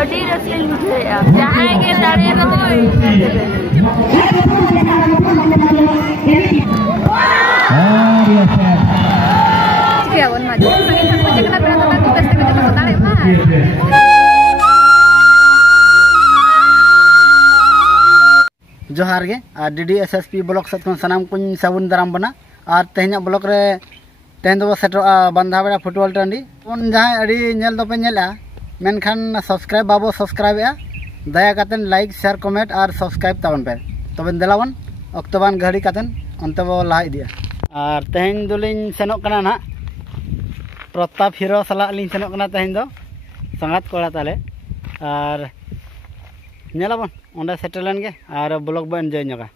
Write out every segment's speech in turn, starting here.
अड़ी रसियन बुझे जहां के दाड़े रतोय चिके वन मा संगे संग को जगना बेरा तो तो बेस्ते को तो दाड़े मा जोहार गे DDSSP ब्लॉक सतन सनाम कुन साबुन दाराम बना और तेहना ब्लॉक रे तेहन दो सेटो बंधाबेड़ा फुटबॉल टांडी उन जहां अड़ी नेल दो पे नेला मेनखान सब्सक्राइब बाबो सब्सक्राइब या दया कातन लाइक शेयर कमेंट और सब्सक्राइब तावन पे तबन देलावन अक्टोबर घड़ी कातन अंत बो ला इदिया और तेहन दुलिन सेनोक कना ना प्रताप हिरो सला लिन सेनोक कना तेहन दो संगात कोड़ा ताले और नेलावन ओंडा सेटलन गे और ब्लॉग बो एंजॉय नगा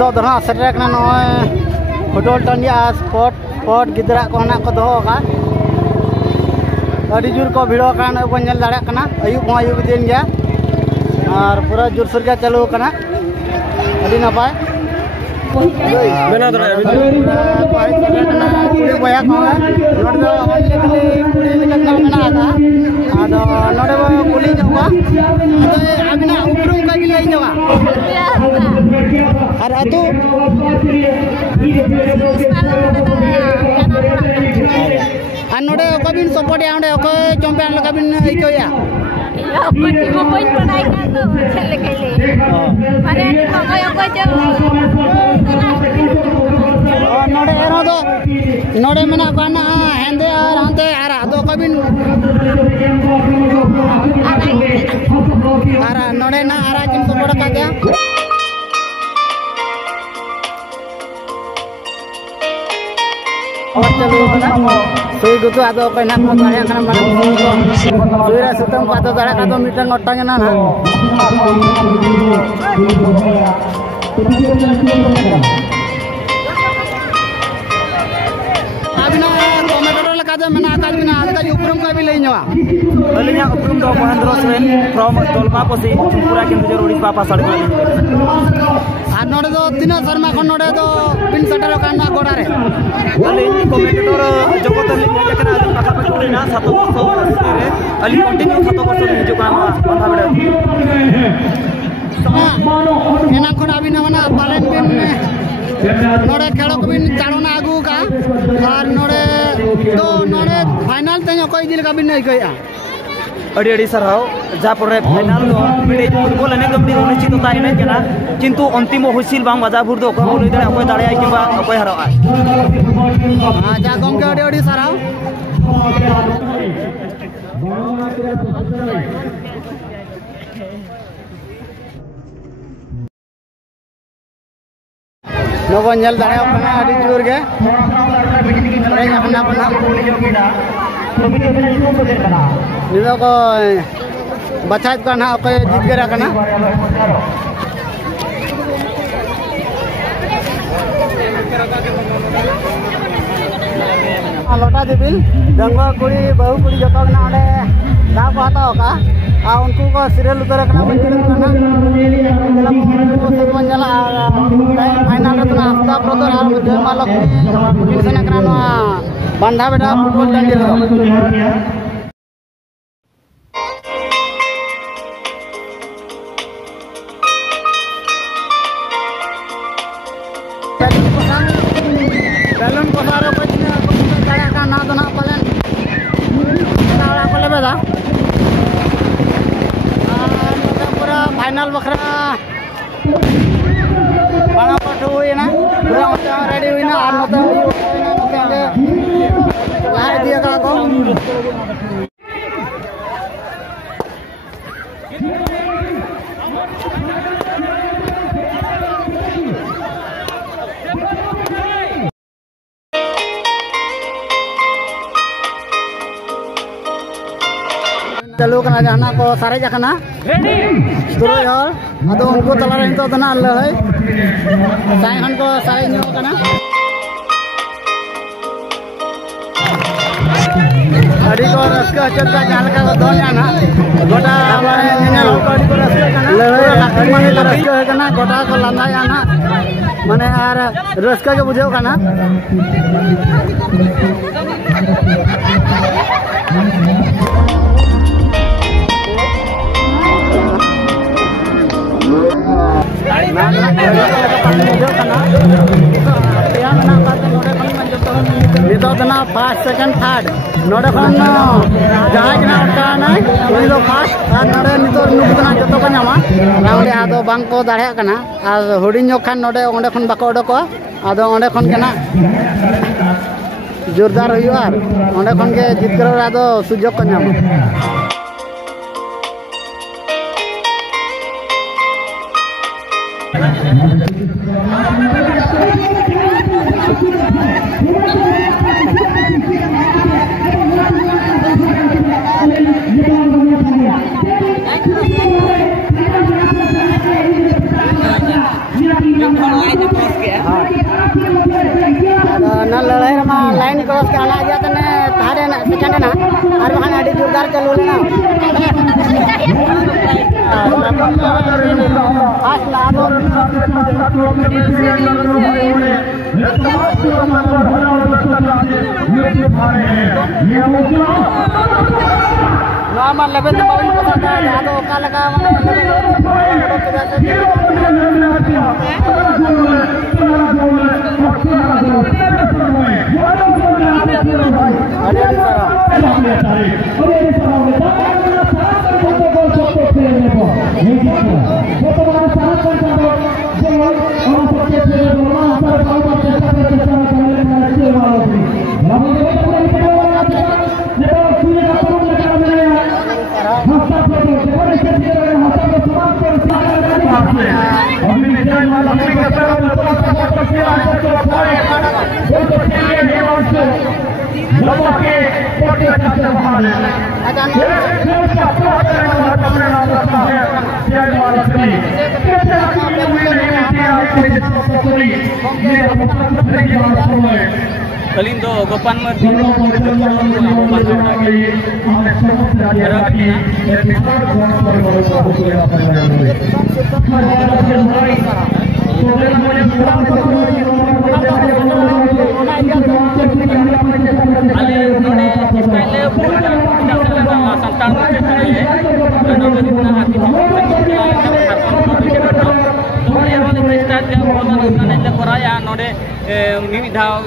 तो दरा सेटर कना नय फुटबॉल टांडिया स्पॉट गिदरा को हना को दोहो का अड़ी जुर को भिड़ो कान को नेल दाड़ा कना अयुब अयुब दिन गया और पूरा जोर सोर के चालू कना अड़ी नपाय बेना दरा कुड़ी बया को नोड दो हल्ले कुड़ी लेका कना आदा आदो नोडे कुली जवा तो आबिना उपरुम का भी लई जवा और अतु और नोडे कबिन सपोर्ट या ओंडे ओको चैंपियन ल कबिन इकोया या ओको टीम पॉइंट बनाई का तो चले खेले माने ओको ओको चल और नोडे एरो दो नोडे मना काना हेंदे और हांते आरा दो कबिन आरा नोडे ना आरा किन सपोर्ट का क्या और चलो ना सुई गुतु आदो को ना को दाया kana mana सुईरा सुतम को आदो दाड़ा का तो मीटर ओटांगे ना अबिना टोमेटो लका दो मना का बिना आदा उपरम का भी लईनवा अलिया उपरम दो महेंद्र सेन फ्रॉम तोलमा पसी पूरा के मुझे रोडी पापा सड़ गई आ नोडे दो तीन शर्मा को नोडे दो पिन सटर काना गोडा रे अली कमेंटेटर जगत ले जे कना पाखा पाखा ना 7 वर्ष रे अली कंटिन्यू 7 वर्ष रे हिजो काना बंधा बेड़ा एना कोन अबिना मना पालन बिन नोडे खेलो को बिन चाड़ोना आगु का और नोडे तो नोडे फाइनल ते कोई दिल का बिन नहीं कया अड़ी अड़ी सरहाव जा पर फाइनल दो मिडे फुटबॉल ने गमडी निश्चित ताई नहीं केना किंतु अंतिम हुसिल बांग बाजा भुर दो को लई दे अकोय दाड़े आइ किबा अकोय हराव हां जा गमके अड़ी अड़ी सरहाव नगो नेल दाड़े अपना अड़ी जोर गे रे अपना अपना निदो को बचात का ना ओके जीत गेरा कना लोटा दिबिल डंगा कुड़ी बहु कुड़ी जतो ना ओडे दा को हताओ का आ उनको को सीरियल उतर कना बंजल कना मंजला फाइनल रे तो हफ्ता ब्रदर और जयमालक किन कना नो बंधा बेटा फुटबॉल टांडी रो बैलून को सारो कुछ दाड़ा का ना तो ना पलन दाड़ा को लेबे दा और पूरा फाइनल बखरा बाणा पट हुई ना पूरा रेडी हुई ना और नते ला दिया का को चालू करना जहाना को सारे जाकना तुरुई हर अदो उनको तला रे तो तना लहय साइहन को सारे न्यो कना अड़ी को रस्का चलता जालका को दोन जाना गोटा नेने को अड़ी को रस्का कना लहय माने रस्का कना गोटा को लंदा जाना माने आर रस्का के बुझेओ कना फर्स्ट सेकंड थर्ड नोडे खन जहां जना उठाना उनी दो फर्स्ट और नोडे नितो नुकना जतो को नामा राउंडे आदो बांग को दाढ़या कना और हुडिन खान नोडे ओंडे खन बाको ओडको आदो ओंडे खन कना जोरदार हुआ ओंडे खन के जितकर आदो सुजोग को नामा ना लड़ाई रमा लाइन क्रॉस के आना गया तने थारे ना सेकंड ना और वहां अड़ी जोरदार चलू लेना आज लादो नॉर्मल लेवल पे बाउंड करता है आदो का लगा Kalindo Gopan Mati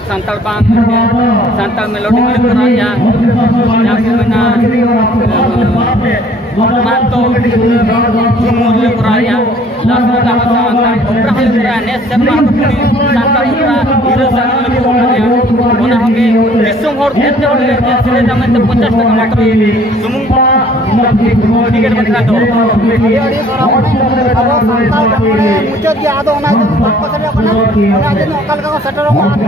santal bang santal melodi koraya yang mana manto umur koraya lalu dapat santal berhasil berani sebab santal pura hero santal koraya mana hobi bisung hor itu oleh jadi zaman itu 50 tahun matra sumung tiket berkat tu muncul dia ada orang itu pasal apa nak orang itu lokal kau setor orang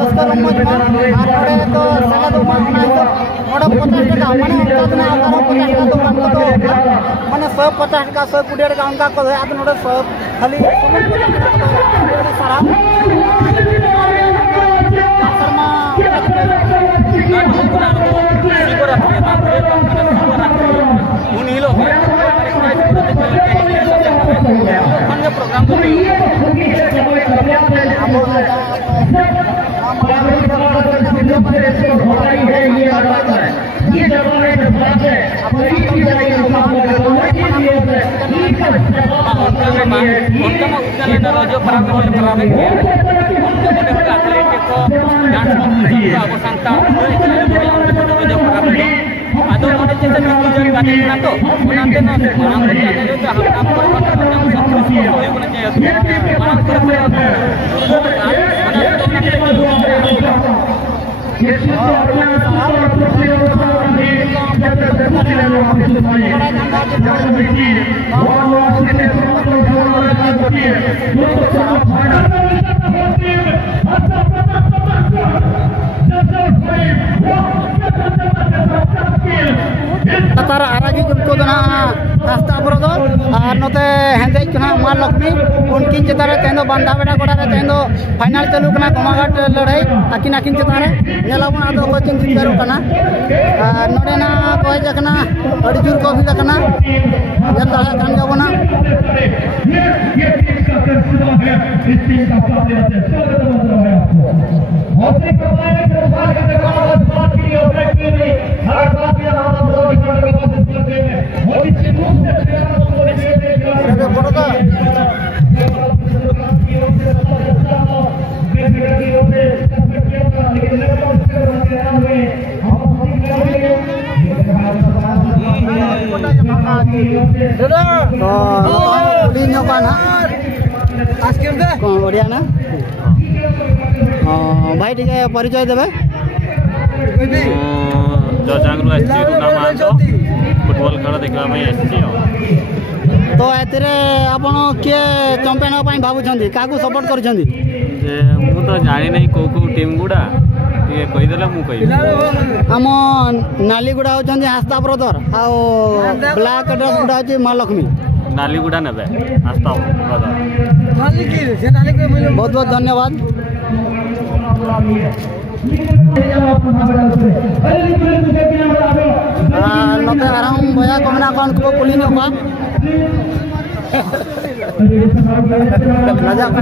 Roska rumah cuma, ada itu sangat rumah mana itu, ada 50 ka, mana kita tu nak kalau 50 ka tu kan tu, mana 150 ka, 100 kuder ka, उनका kalau ada नोडे 100 खाली sarang, sama, unilo, program tu और नोते हेंदे चुना मां लक्ष्मी उनकिन चितारे तेंदो बांधा बेड़ा गोड़ा रे तेंदो final चलू कना कोमाघाट लड़ाई आकिन आकिन चितारे नेलाबन आदो कोचिंग जितरो कना नोडे ना कोय जकना अड़ी जुर को भी जकना जब दादा कान जाबना भाई टे परिचय देवे जजांगरू फुटबॉल खेल देखा तो आपण किए चंपियन भावुं क्या सपोर्ट कर तो जानी नहीं कौ कौ टीम गुड़ा कहीदेला आम नालीगुड़ा होती हास्ता ब्रदर आउ ब्लैक ड्रेस गुड़ा होची मां लक्ष्मी नालीगुड़ा ने हास्ता ब्रदर बहुत बहुत धन्यवाद नोते आराम बया कमना कौन को कुली न को मजा का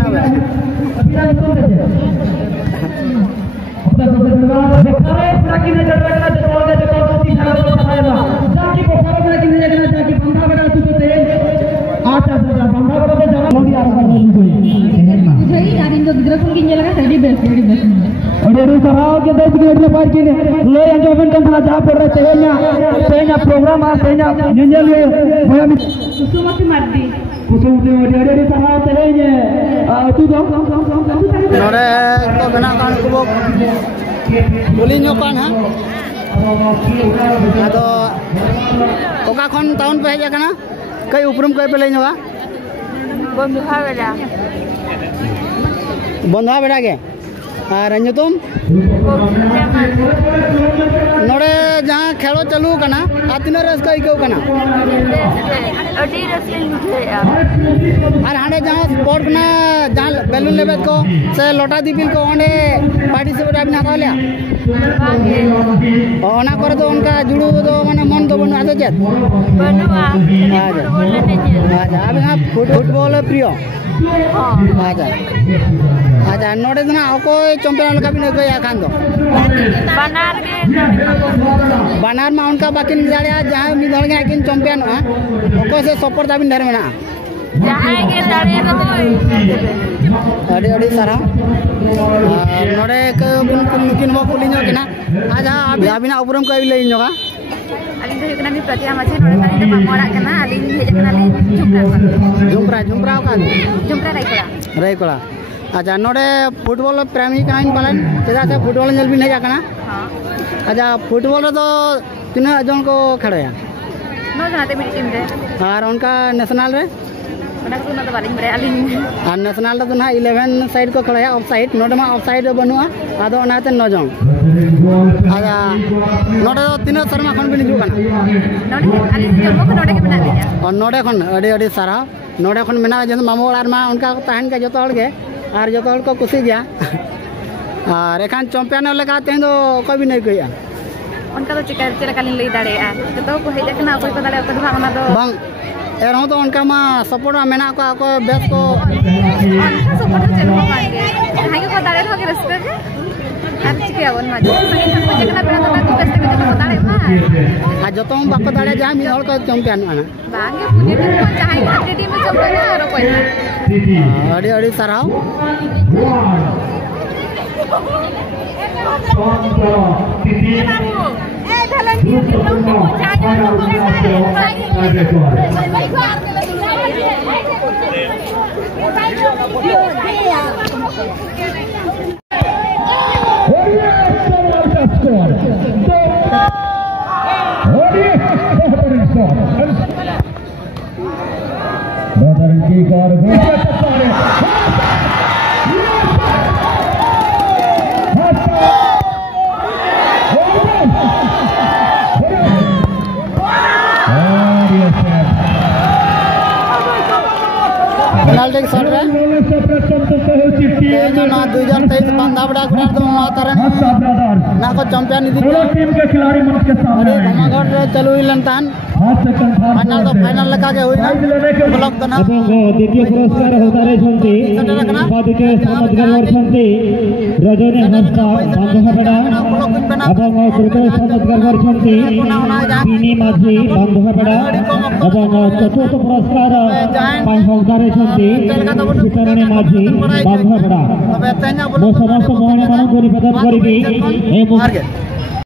प्रोग्राम टाउन पे हेजना कई उपरुम कई पे लेना बंधा बेड़ा के और तुम नोड़े जहाँ खेलो चलू कना तीना रस्का इको कना और हाँ जहाँ स्पोर्ट ना जहाँ बैलून लेबेद को से लोटा दीपिल को ओंडे पार्टिसिपेट आपने हाथाव ओना करे तो उनका जुड़ू तो माने मन तो बनु आदो चेत अच्छा अब यहाँ फुटबॉल प्रिय अच्छा अच्छा नोड़े ना को चंपियन का भी नहीं खान दो बनार में उनका बाकी दाड़ा जहाँ मिदल आकिन चंपियन को से सपोर्ट दाबिन धर में अड़ी सारा नोड़े किन कुली किना अच्छा अभी उपरम को लई जोगा झुमरा झुमरा रईकोड़ा अच्छा नोड़े फुटबॉल प्रेमी पालन चेदा से फुटबॉल भी नहीं जाना अच्छा फुटबॉल तो तीना जन को खेलोया और उनका नेशनल रे और नेशनल तो ना 11 साइड को खेलोया ऑफ साइड नोड़े में ऑफ साइड बनुआ आदो ओनाते 9 जन अच्छा नोड़े तो तीना शर्मा खन भी हिजुआ और नोड़े खन अड़ी अड़ी सारा नोड़े खन मेना जन मामू ओड़ार मा उनका तहन के जतो हड़ के और जो को कुसी गया और एखान चंपियन लेका तेन दो कोई भी नहीं कहिया उनका तो चिका चलका लई दाड़ेया तो को हेज कना कोई को दाड़े को भावना दो बांग एरहो तो उनका मा सपोर्ट मेना को बेस को सपोर्ट चलो मांगे हाई को दाड़े हो के रस्ते के আর চিকে আবন মাঝে সঙ্গে সঙ্গে যেকনা বেড়া তো বেস থেকে তো দাড়ে ভাই আর যত বাপ দাড়ে যা মি হল को चैंपियन आना बांगे पुने टीम को चाहे खाते टीम में चैंपियन और कोई ना अड़ी अड़ी सराव ए ढलन टीम को चाहे पेनाल्टी शॉट रे ना 2023 बांधावड़ा ग्रांड तो मातारन ना को चैंपियन इदी टीम के खिलाड़ी मंच के सामने धमागढ़ रे चलु इलंतान फाइनल तो फाइनल लगा के होइना ब्लॉक दना द्वितीय पुरस्कार होतारे छंती बादिके समाजगार छंती रजनी हंसदा बांधवपड़ा এবং তৃতীয় समाजगार छंती बिनी माझी बांधवपड़ा এবং चतुर्थ पुरस्कार पाई होतारे छंती शिकाराणी माझी बांधवपड़ा मो समस्त महिला मानक निवेदन करिबी ए